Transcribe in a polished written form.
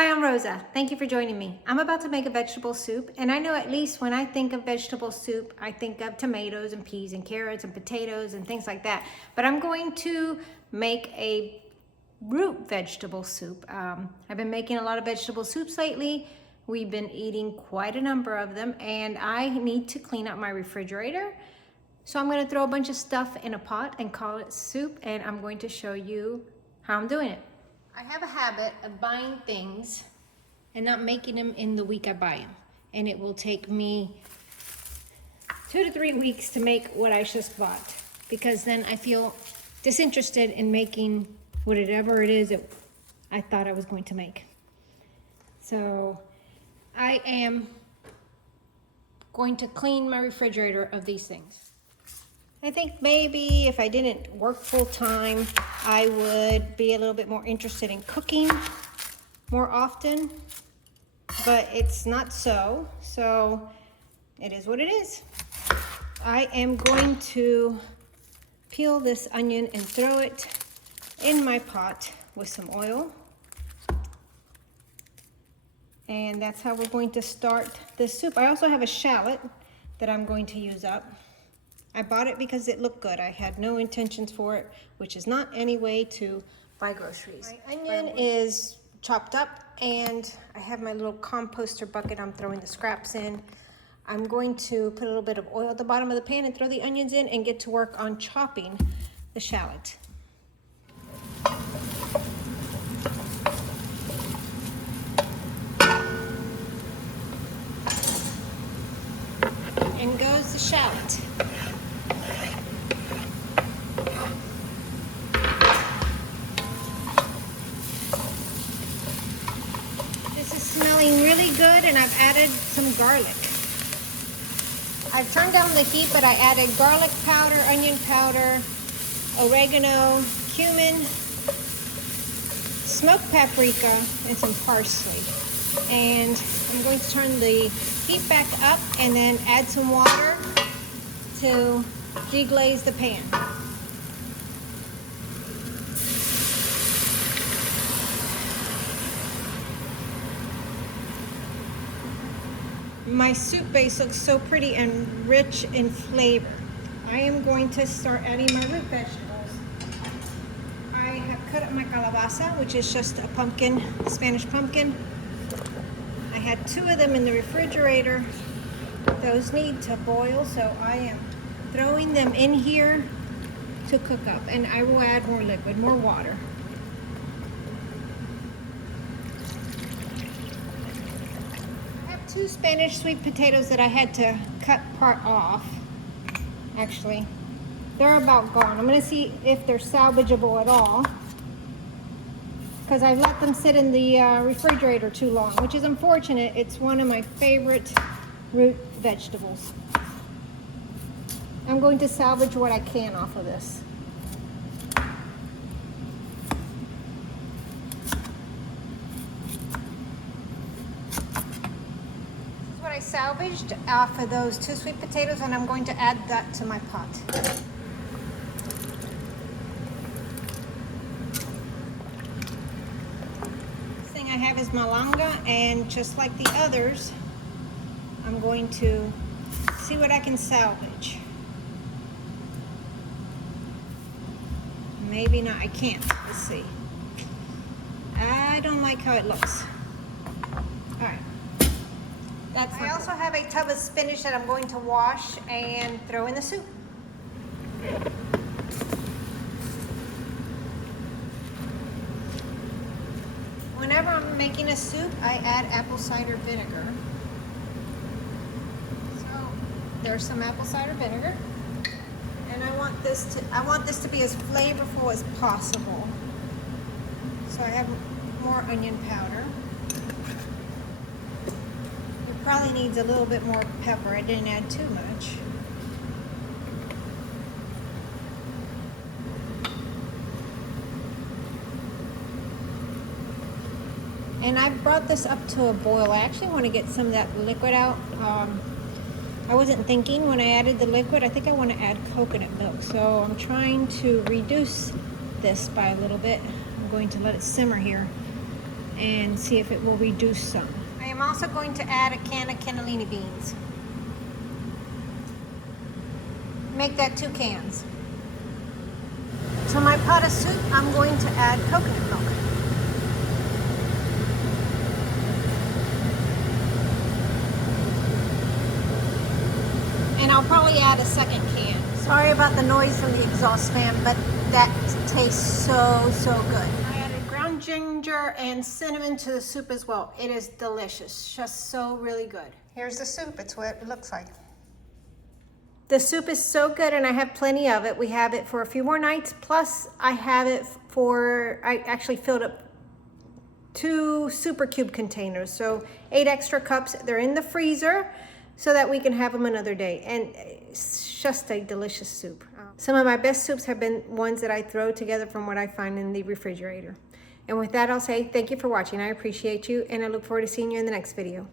Hi, I'm Rosa. Thank you for joining me. I'm about to make a vegetable soup, and I know at least when I think of vegetable soup, I think of tomatoes and peas and carrots and potatoes and things like that. But I'm going to make a root vegetable soup. I've been making a lot of vegetable soups lately. We've been eating quite a number of them, and I need to clean out my refrigerator. So I'm going to throw a bunch of stuff in a pot and call it soup, and I'm going to show you how I'm doing it. I have a habit of buying things and not making them in the week I buy them. And it will take me 2 to 3 weeks to make what I just bought, because then I feel disinterested in making whatever it is that I thought I was going to make. So I am going to clean my refrigerator of these things. I think maybe if I didn't work full time, I would be a little bit more interested in cooking more often, but it's not so. So it is what it is. I am going to peel this onion and throw it in my pot with some oil. And that's how we're going to start this soup. I also have a shallot that I'm going to use up. I bought it because it looked good. I had no intentions for it, which is not any way to buy groceries. My onion is chopped up, and I have my little composter bucket I'm throwing the scraps in. I'm going to put a little bit of oil at the bottom of the pan and throw the onions in and get to work on chopping the shallot. In goes the shallot. This is smelling really good, and I've added some garlic. I've turned down the heat, but I added garlic powder, onion powder, oregano, cumin, smoked paprika, and some parsley. And I'm going to turn the heat back up and then add some water to deglaze the pan. My soup base looks so pretty and rich in flavor. I am going to start adding my root vegetables. I have cut up my calabaza, which is just a pumpkin, Spanish pumpkin. I had 2 of them in the refrigerator. Those need to boil, so I am throwing them in here to cook up, and I will add more liquid, more water. I have 2 Spanish sweet potatoes that I had to cut part off. Actually, they're about gone. I'm gonna see if they're salvageable at all, because I've let them sit in the refrigerator too long, which is unfortunate. It's one of my favorite root vegetables. I'm going to salvage what I can off of this. This is what I salvaged off of those 2 sweet potatoes, and I'm going to add that to my pot. I have is malanga, and just like the others, I'm going to see what I can salvage. Maybe not, I can't. Let's see. I don't like how it looks. All right. I also have a tub of spinach that I'm going to wash and throw in the soup. Whenever I'm making a soup, I add apple cider vinegar. So there's some apple cider vinegar, and I want this to be as flavorful as possible. So I have more onion powder. It probably needs a little bit more pepper. I didn't add too much. And I brought this up to a boil. I actually want to get some of that liquid out. I wasn't thinking when I added the liquid. I think I want to add coconut milk. So I'm trying to reduce this by a little bit. I'm going to let it simmer here. and see if it will reduce some. I am also going to add a can of cannellini beans. Make that 2 cans. To my pot of soup, I'm going to add coconut milk. And I'll probably add a 2nd can. Sorry about the noise from the exhaust fan, but that tastes so good. I added ground ginger and cinnamon to the soup as well. It is delicious, just so really good. Here's the soup, it's what it looks like. The soup is so good and I have plenty of it. We have it for a few more nights, plus I have it for, I actually filled up 2 super cube containers, so 8 extra cups. They're in the freezer so that we can have them another day, and it's just a delicious soup. Some of my best soups have been ones that I throw together from what I find in the refrigerator. And with that, I'll say thank you for watching. I appreciate you, and I look forward to seeing you in the next video.